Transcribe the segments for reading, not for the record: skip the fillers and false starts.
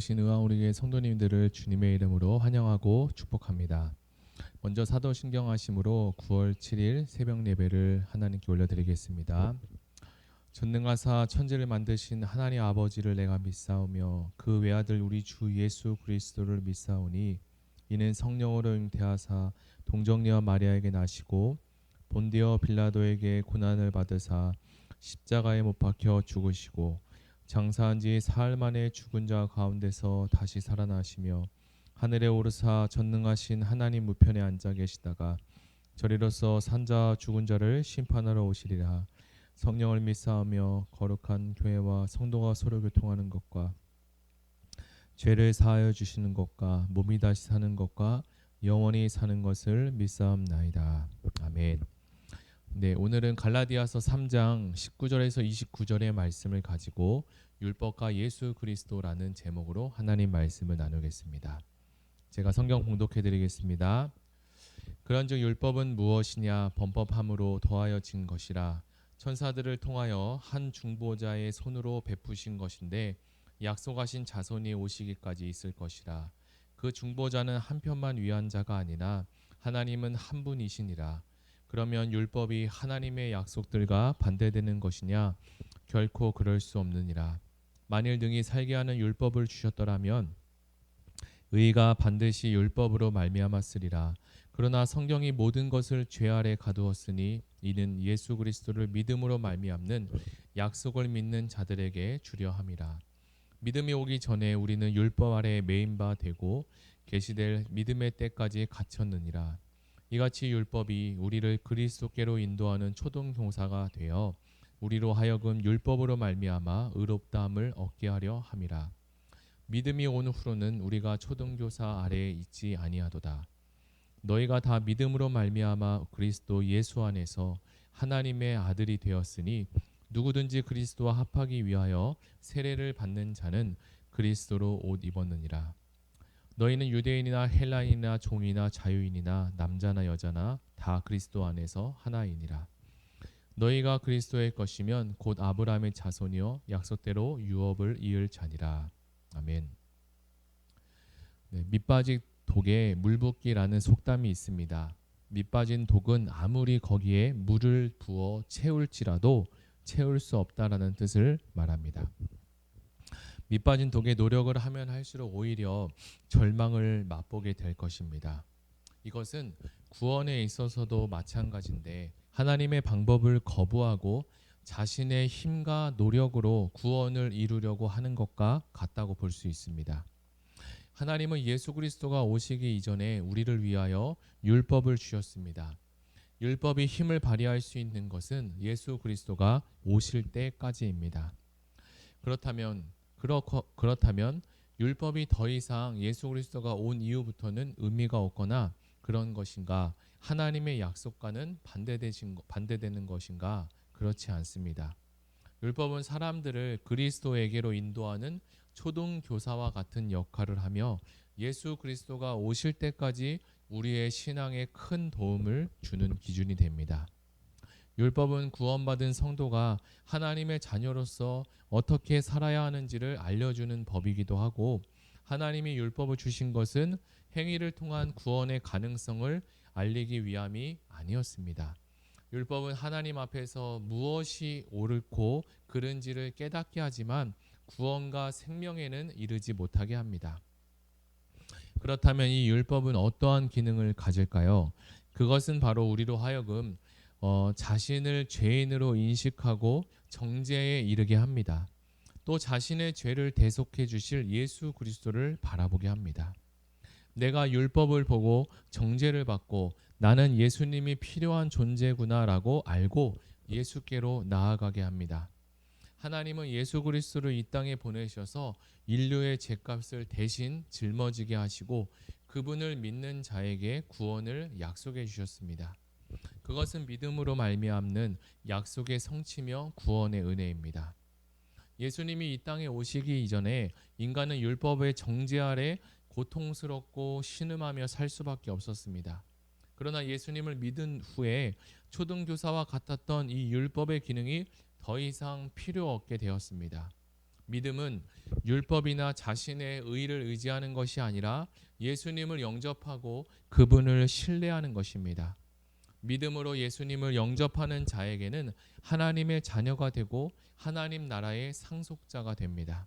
오신 의아우리의 성도님들을 주님의 이름으로 환영하고 축복합니다. 먼저 사도신경 하심으로 9월 7일 새벽 예배를 하나님께 올려드리겠습니다. 전능하사 천지를 만드신 하나님 아버지를 내가 믿사오며 그 외아들 우리 주 예수 그리스도를 믿사오니 이는 성령으로 잉태하사 동정녀 마리아에게 나시고 본디어 빌라도에게 고난을 받으사 십자가에 못 박혀 죽으시고 장사한 지 사흘 만에 죽은 자 가운데서 다시 살아나시며 하늘에 오르사 전능하신 하나님 우편에 앉아 계시다가 저리로서 산자 죽은 자를 심판하러 오시리라. 성령을 믿사오며 거룩한 교회와 성도가 서로 교통하는 것과 죄를 사하여 주시는 것과 몸이 다시 사는 것과 영원히 사는 것을 믿사옵나이다. 아멘. 네, 오늘은 갈라디아서 3장 19절에서 29절의 말씀을 가지고 율법과 예수 그리스도라는 제목으로 하나님 말씀을 나누겠습니다. 제가 성경 봉독해 드리겠습니다. 그런즉 율법은 무엇이냐? 범법함으로 더하여 진 것이라. 천사들을 통하여 한 중보자의 손으로 베푸신 것인데 약속하신 자손이 오시기까지 있을 것이라. 그 중보자는 한편만 위한 자가 아니라 하나님은 한 분이시니라. 그러면 율법이 하나님의 약속들과 반대되는 것이냐? 결코 그럴 수 없느니라. 만일 능히 살게 하는 율법을 주셨더라면 의가 반드시 율법으로 말미암았으리라. 그러나 성경이 모든 것을 죄 아래 가두었으니 이는 예수 그리스도를 믿음으로 말미암는 약속을 믿는 자들에게 주려 함이라. 믿음이 오기 전에 우리는 율법 아래 매인 바 되고 계시될 믿음의 때까지 갇혔느니라. 이같이 율법이 우리를 그리스도께로 인도하는 초등교사가 되어 우리로 하여금 율법으로 말미암아 의롭다함을 얻게 하려 함이라. 믿음이 온 후로는 우리가 초등교사 아래에 있지 아니하도다. 너희가 다 믿음으로 말미암아 그리스도 예수 안에서 하나님의 아들이 되었으니 누구든지 그리스도와 합하기 위하여 세례를 받는 자는 그리스도로 옷 입었느니라. 너희는 유대인이나 헬라인이나 종이나 자유인이나 남자나 여자나 다 그리스도 안에서 하나이니라. 너희가 그리스도의 것이면 곧 아브라함의 자손이요 약속대로 유업을 이을 자니라. 아멘. 네, 밑빠진 독에 물 붓기라는 속담이 있습니다. 밑빠진 독은 아무리 거기에 물을 부어 채울지라도 채울 수 없다라는 뜻을 말합니다. 밑빠진 독에 노력을 하면 할수록 오히려 절망을 맛보게 될 것입니다. 이것은 구원에 있어서도 마찬가지인데 하나님의 방법을 거부하고 자신의 힘과 노력으로 구원을 이루려고 하는 것과 같다고 볼 수 있습니다. 하나님은 예수 그리스도가 오시기 이전에 우리를 위하여 율법을 주셨습니다. 율법이 힘을 발휘할 수 있는 것은 예수 그리스도가 오실 때까지입니다. 그렇다면 율법이 더 이상 예수 그리스도가 온 이후부터는 의미가 없거나 그런 것인가? 하나님의 약속과는 반대되는 것인가? 그렇지 않습니다. 율법은 사람들을 그리스도에게로 인도하는 초등교사와 같은 역할을 하며 예수 그리스도가 오실 때까지 우리의 신앙에 큰 도움을 주는 기준이 됩니다. 율법은 구원받은 성도가 하나님의 자녀로서 어떻게 살아야 하는지를 알려주는 법이기도 하고 하나님이 율법을 주신 것은 행위를 통한 구원의 가능성을 알리기 위함이 아니었습니다. 율법은 하나님 앞에서 무엇이 옳고 그른지를 깨닫게 하지만 구원과 생명에는 이르지 못하게 합니다. 그렇다면 이 율법은 어떠한 기능을 가질까요? 그것은 바로 우리로 하여금 자신을 죄인으로 인식하고 정죄에 이르게 합니다. 또 자신의 죄를 대속해 주실 예수 그리스도를 바라보게 합니다. 내가 율법을 보고 정죄를 받고 나는 예수님이 필요한 존재구나라고 알고 예수께로 나아가게 합니다. 하나님은 예수 그리스도를 이 땅에 보내셔서 인류의 죄값을 대신 짊어지게 하시고 그분을 믿는 자에게 구원을 약속해 주셨습니다. 그것은 믿음으로 말미암는 약속의 성취며 구원의 은혜입니다. 예수님이 이 땅에 오시기 이전에 인간은 율법의 정죄 아래 고통스럽고 신음하며 살 수밖에 없었습니다. 그러나 예수님을 믿은 후에 초등교사와 같았던 이 율법의 기능이 더 이상 필요 없게 되었습니다. 믿음은 율법이나 자신의 의를 의지하는 것이 아니라 예수님을 영접하고 그분을 신뢰하는 것입니다. 믿음으로 예수님을 영접하는 자에게는 하나님의 자녀가 되고 하나님 나라의 상속자가 됩니다.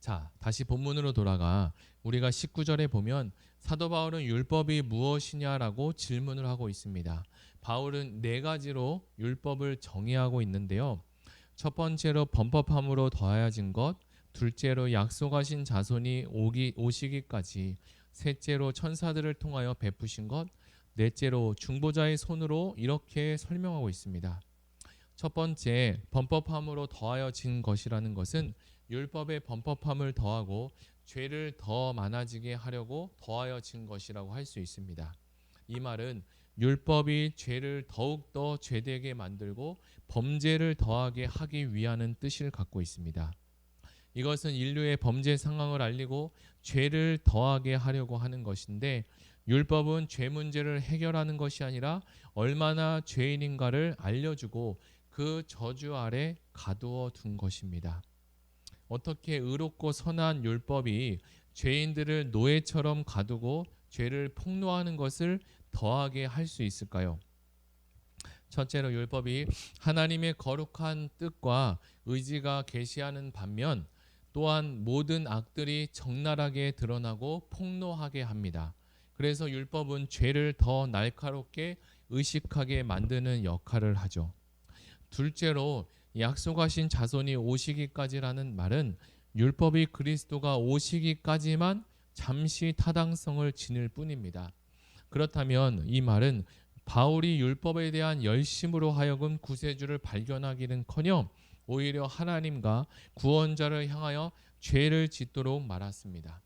자, 다시 본문으로 돌아가 우리가 19절에 보면 사도 바울은 율법이 무엇이냐라고 질문을 하고 있습니다. 바울은 네 가지로 율법을 정의하고 있는데요. 첫 번째로 범법함으로 더하여진 것, 둘째로 약속하신 자손이 오시기까지, 셋째로 천사들을 통하여 베푸신 것, 넷째로 중보자의 손으로 이렇게 설명하고 있습니다. 첫 번째, 범법함으로 더하여진 것이라는 것은 율법의 범법함을 더하고 죄를 더 많아지게 하려고 더하여진 것이라고 할 수 있습니다. 이 말은 율법이 죄를 더욱더 죄되게 만들고 범죄를 더하게 하기 위하는 뜻을 갖고 있습니다. 이것은 인류의 범죄 상황을 알리고 죄를 더하게 하려고 하는 것인데, 율법은 죄 문제를 해결하는 것이 아니라 얼마나 죄인인가를 알려주고 그 저주 아래 가두어 둔 것입니다. 어떻게 의롭고 선한 율법이 죄인들을 노예처럼 가두고 죄를 폭로하는 것을 더하게 할 수 있을까요? 첫째로 율법이 하나님의 거룩한 뜻과 의지가 계시하는 반면 또한 모든 악들이 적나라하게 드러나고 폭로하게 합니다. 그래서 율법은 죄를 더 날카롭게 의식하게 만드는 역할을 하죠. 둘째로 약속하신 자손이 오시기까지라는 말은 율법이 그리스도가 오시기까지만 잠시 타당성을 지닐 뿐입니다. 그렇다면 이 말은 바울이 율법에 대한 열심으로 하여금 구세주를 발견하기는커녕 오히려 하나님과 구원자를 향하여 죄를 짓도록 말았습니다.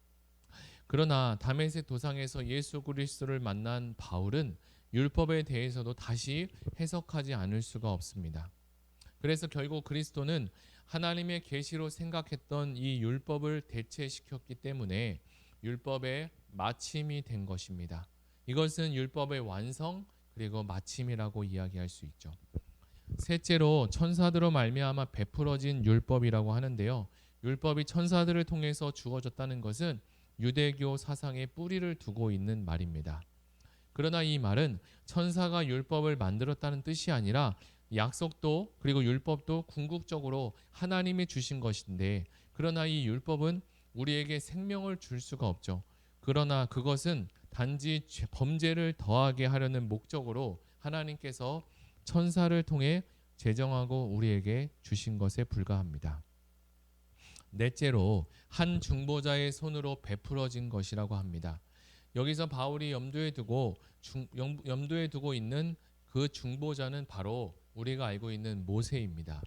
그러나 다메섹 도상에서 예수 그리스도를 만난 바울은 율법에 대해서도 다시 해석하지 않을 수가 없습니다. 그래서 결국 그리스도는 하나님의 계시로 생각했던 이 율법을 대체시켰기 때문에 율법의 마침이 된 것입니다. 이것은 율법의 완성 그리고 마침이라고 이야기할 수 있죠. 셋째로 천사들로 말미암아 베풀어진 율법이라고 하는데요. 율법이 천사들을 통해서 주어졌다는 것은 유대교 사상에 뿌리를 두고 있는 말입니다. 그러나 이 말은 천사가 율법을 만들었다는 뜻이 아니라 약속도 그리고 율법도 궁극적으로 하나님이 주신 것인데, 그러나 이 율법은 우리에게 생명을 줄 수가 없죠. 그러나 그것은 단지 범죄를 더하게 하려는 목적으로 하나님께서 천사를 통해 제정하고 우리에게 주신 것에 불과합니다. 넷째로 한 중보자의 손으로 베풀어진 것이라고 합니다. 여기서 바울이 염두에 두고 있는 그 중보자는 바로 우리가 알고 있는 모세입니다.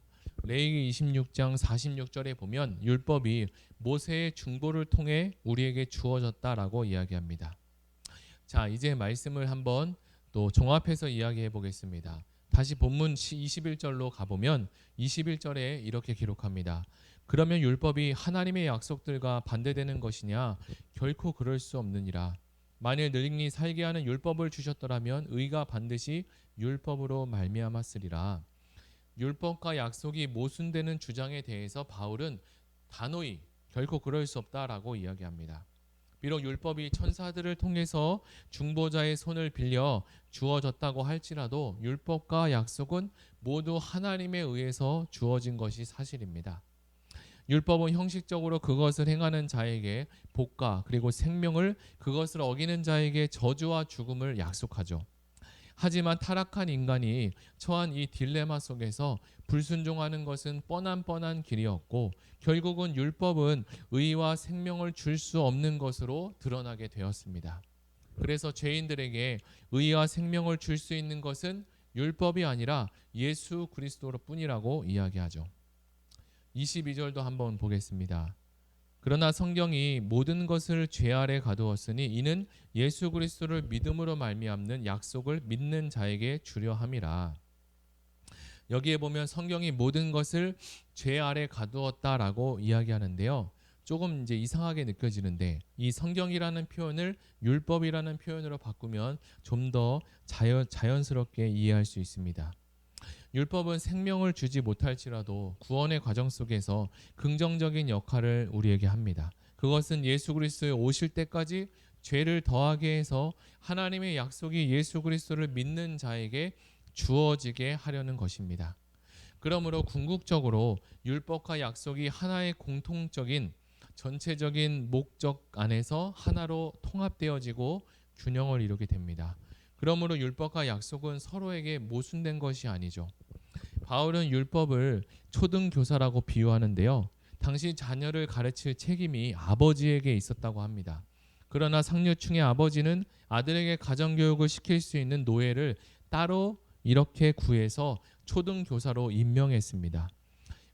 레위기 26장 46절에 보면 율법이 모세의 중보를 통해 우리에게 주어졌다라고 이야기합니다. 자, 이제 말씀을 한번 또 종합해서 이야기해 보겠습니다. 다시 본문 21절로 가보면 21절에 이렇게 기록합니다. 그러면 율법이 하나님의 약속들과 반대되는 것이냐? 결코 그럴 수 없느니라. 만일 능히 살게 하는 율법을 주셨더라면 의가 반드시 율법으로 말미암았으리라. 율법과 약속이 모순되는 주장에 대해서 바울은 단호히 결코 그럴 수 없다라고 이야기합니다. 비록 율법이 천사들을 통해서 중보자의 손을 빌려 주어졌다고 할지라도 율법과 약속은 모두 하나님에 의해서 주어진 것이 사실입니다. 율법은 형식적으로 그것을 행하는 자에게 복과 그리고 생명을, 그것을 어기는 자에게 저주와 죽음을 약속하죠. 하지만 타락한 인간이 처한 이 딜레마 속에서 불순종하는 것은 뻔한 길이었고, 결국은 율법은 의와 생명을 줄 수 없는 것으로 드러나게 되었습니다. 그래서 죄인들에게 의와 생명을 줄 수 있는 것은 율법이 아니라 예수 그리스도로 뿐이라고 이야기하죠. 22절도 한번 보겠습니다. 그러나 성경이 모든 것을 죄 아래 가두었으니 이는 예수 그리스도를 믿음으로 말미암는 약속을 믿는 자에게 주려 함이라. 여기에 보면 성경이 모든 것을 죄 아래 가두었다라고 이야기하는데요. 조금 이제 이상하게 느껴지는데 이 성경이라는 표현을 율법이라는 표현으로 바꾸면 좀 더 자연스럽게 이해할 수 있습니다. 율법은 생명을 주지 못할지라도 구원의 과정 속에서 긍정적인 역할을 우리에게 합니다. 그것은 예수 그리스도의 오실 때까지 죄를 더하게 해서 하나님의 약속이 예수 그리스도를 믿는 자에게 주어지게 하려는 것입니다. 그러므로 궁극적으로 율법과 약속이 하나의 공통적인 전체적인 목적 안에서 하나로 통합되어지고 균형을 이루게 됩니다. 그러므로 율법과 약속은 서로에게 모순된 것이 아니죠. 바울은 율법을 초등교사라고 비유하는데요. 당시 자녀를 가르칠 책임이 아버지에게 있었다고 합니다. 그러나 상류층의 아버지는 아들에게 가정교육을 시킬 수 있는 노예를 따로 이렇게 구해서 초등교사로 임명했습니다.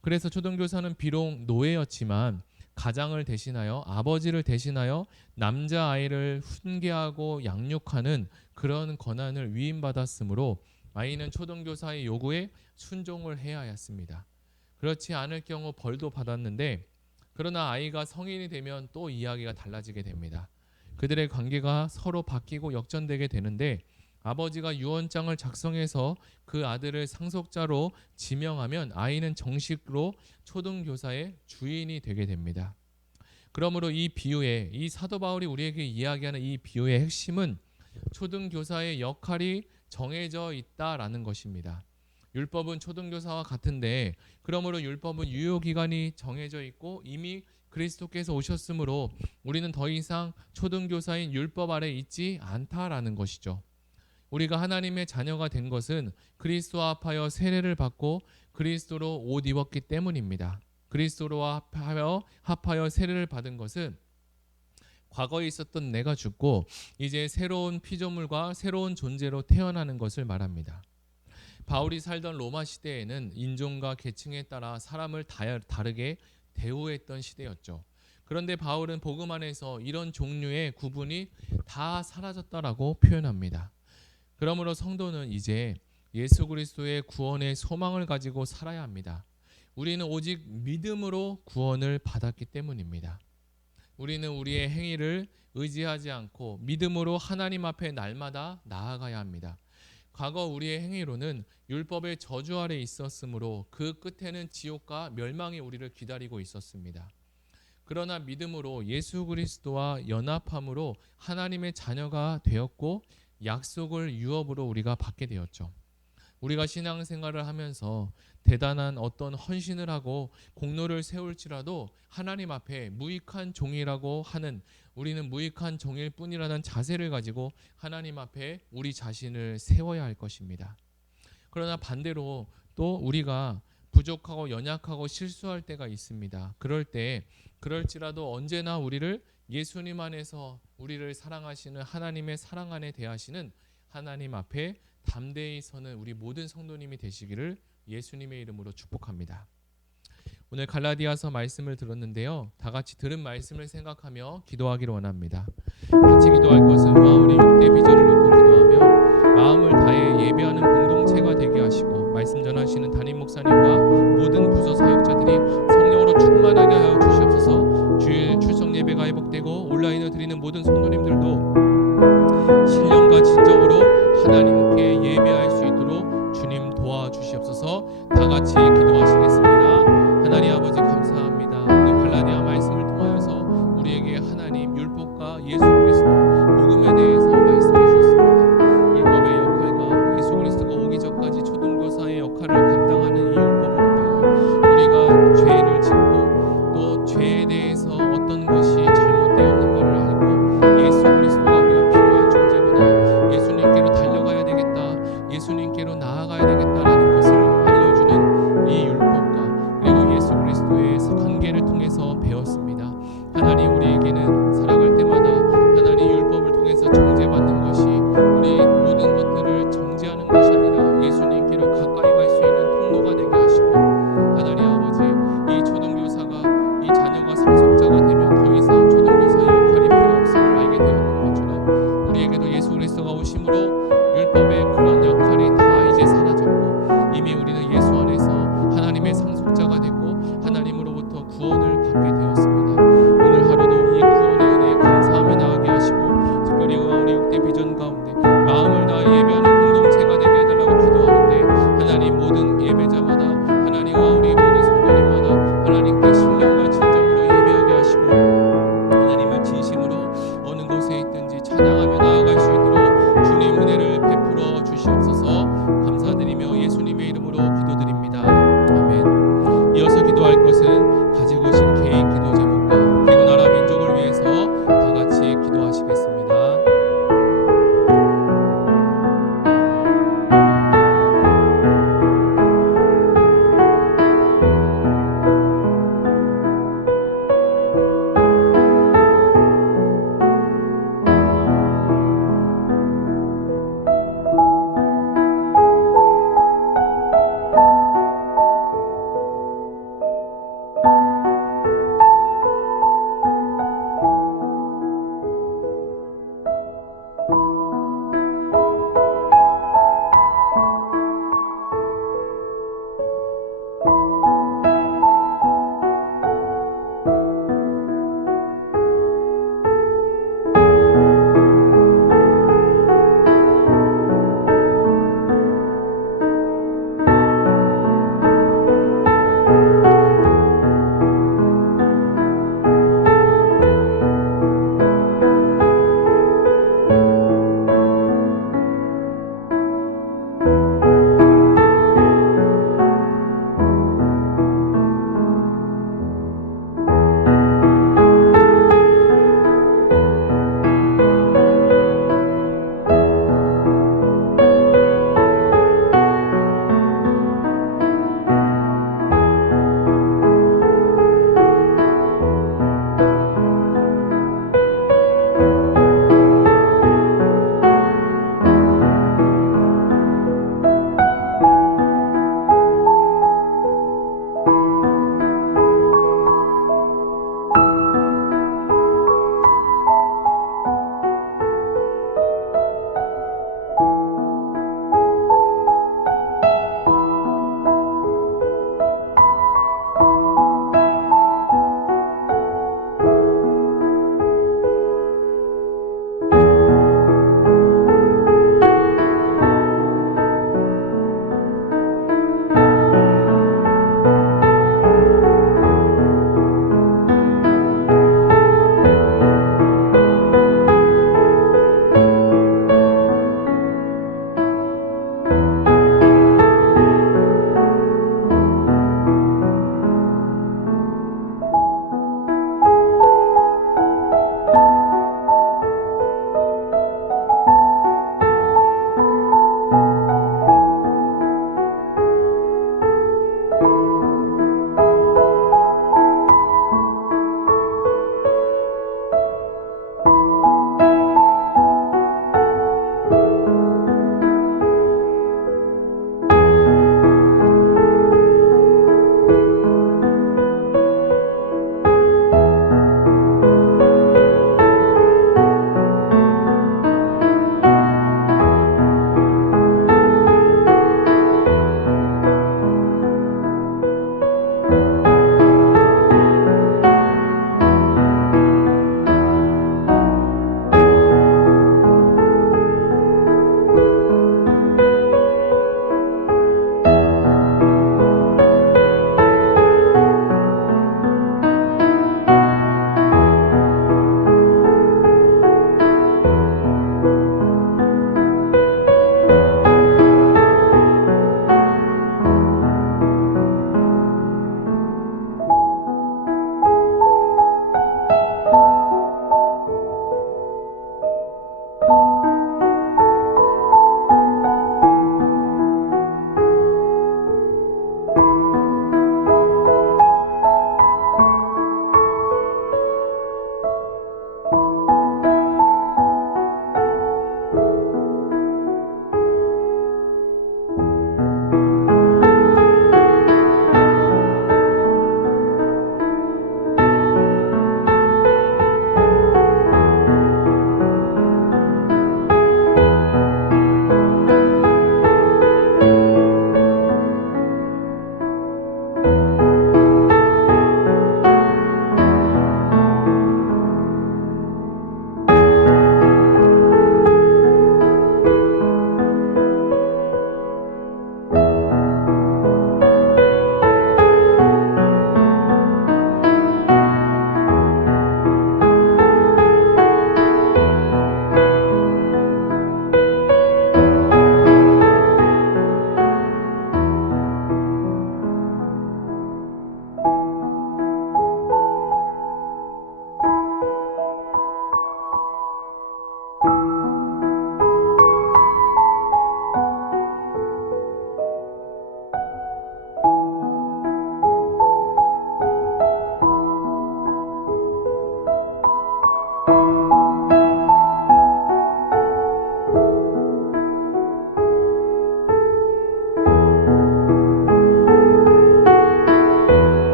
그래서 초등교사는 비록 노예였지만 가장을 대신하여 아버지를 대신하여 남자아이를 훈계하고 양육하는 그런 권한을 위임받았으므로 아이는 초등교사의 요구에 순종을 해야 했습니다. 그렇지 않을 경우 벌도 받았는데 그러나 아이가 성인이 되면 또 이야기가 달라지게 됩니다. 그들의 관계가 서로 바뀌고 역전되게 되는데 아버지가 유언장을 작성해서 그 아들을 상속자로 지명하면 아이는 정식으로 초등교사의 주인이 되게 됩니다. 그러므로 이 비유의 이 사도 바울이 우리에게 이야기하는 이 비유의 핵심은 초등교사의 역할이 정해져 있다라는 것입니다. 율법은 초등교사와 같은데 그러므로 율법은 유효기간이 정해져 있고 이미 그리스도께서 오셨으므로 우리는 더 이상 초등교사인 율법 아래 있지 않다라는 것이죠. 우리가 하나님의 자녀가 된 것은 그리스도와 합하여 세례를 받고 그리스도로 옷 입었기 때문입니다. 그리스도로 합하여 세례를 받은 것은 과거에 있었던 내가 죽고 이제 새로운 피조물과 새로운 존재로 태어나는 것을 말합니다. 바울이 살던 로마 시대에는 인종과 계층에 따라 사람을 다르게 대우했던 시대였죠. 그런데 바울은 복음 안에서 이런 종류의 구분이 다 사라졌다라고 표현합니다. 그러므로 성도는 이제 예수 그리스도의 구원의 소망을 가지고 살아야 합니다. 우리는 오직 믿음으로 구원을 받았기 때문입니다. 우리는 우리의 행위를 의지하지 않고 믿음으로 하나님 앞에 날마다 나아가야 합니다. 과거 우리의 행위로는 율법의 저주 아래 있었으므로 그 끝에는 지옥과 멸망이 우리를 기다리고 있었습니다. 그러나 믿음으로 예수 그리스도와 연합함으로 하나님의 자녀가 되었고 약속을 유업으로 우리가 받게 되었죠. 우리가 신앙생활을 하면서 대단한 어떤 헌신을 하고 공로를 세울지라도 하나님 앞에 무익한 종이라고 하는 우리는 무익한 종일 뿐이라는 자세를 가지고 하나님 앞에 우리 자신을 세워야 할 것입니다. 그러나 반대로 또 우리가 부족하고 연약하고 실수할 때가 있습니다. 그럴 때 그럴지라도 언제나 우리를 예수님 안에서 우리를 사랑하시는 하나님의 사랑 안에 대하시는 하나님 앞에 담대히 서는 우리 모든 성도님이 되시기를 예수님의 이름으로 축복합니다. 오늘 갈라디아서 말씀을 들었는데요. 다 같이 들은 말씀을 생각하며 기도하기를 원합니다. 같이 기도할 것은 우리 6대 비전을 놓고 기도하며 마음을 다해 예배하는 공동체가 되게 하시고 말씀 전하시는 담임 목사님과 모든 부서 사역자들이 성령으로 충만하게 하여 주시옵소서. 주일 출석 예배가 회복되고 온라인으로 드리는 모든 성도님들도 신령과 진정으로 하나님께 예배할 수 있도록 주님 도와주시옵소서. 다 같이 기도하시겠습니다. 하나님 아버지 감사합니다. 오늘 갈라디아 말씀을 통하여서 우리에게 하나님 율법과 예수 그리스도 복음에 대해서 말씀해 주셨습니다. 율법의 역할과 예수 그리스도가 오기 전까지 초등교사의 역할을 감당하는 이 율법을 통하여 우리가 죄를 짓고 또 죄에 대해서 어떤 것이 잘못되었는가를 알고 예수 그리스도가 우리가 필요한 존재구나, 예수님께로 달려가야 되겠다, 예수님께로 나아가야 되겠다라는 것을 알려주는 이 율법과 그리고 예수 그리스도의 관계를 통해서 배웠습니다. 하나님, 우리에게는 살아갈 때마다 하나님 율법을 통해서 정죄받는 것이 우리 모든 것들을 정죄하는 것이 아니라 예수님께로 가까이 갈 수 있는 통로가 되게 하시고, 하나님 아버지, 이 초등교사가 이 자녀가 상속자가 되면 더 이상 초등교사의 역할이 필요 없음을 알게 되었던 것처럼 우리에게도 예수 그리스도가 오심으로 율법의 그런 역할이 다 이제 사라졌고 이미 우리는 예수 안에서 하나님의 상속자가 되고 하나님으로부터 구원을 받게 되었습니다. 오늘 하루도 이 구원의 은혜에 감사하며 나아가게 하시고 특별히 우리 6대 비전 가운데 마음을 다해 예배하는 공동체가 되게 해달라고 기도하는데 하나님 모든 은혜를 베풀어 주시옵소서.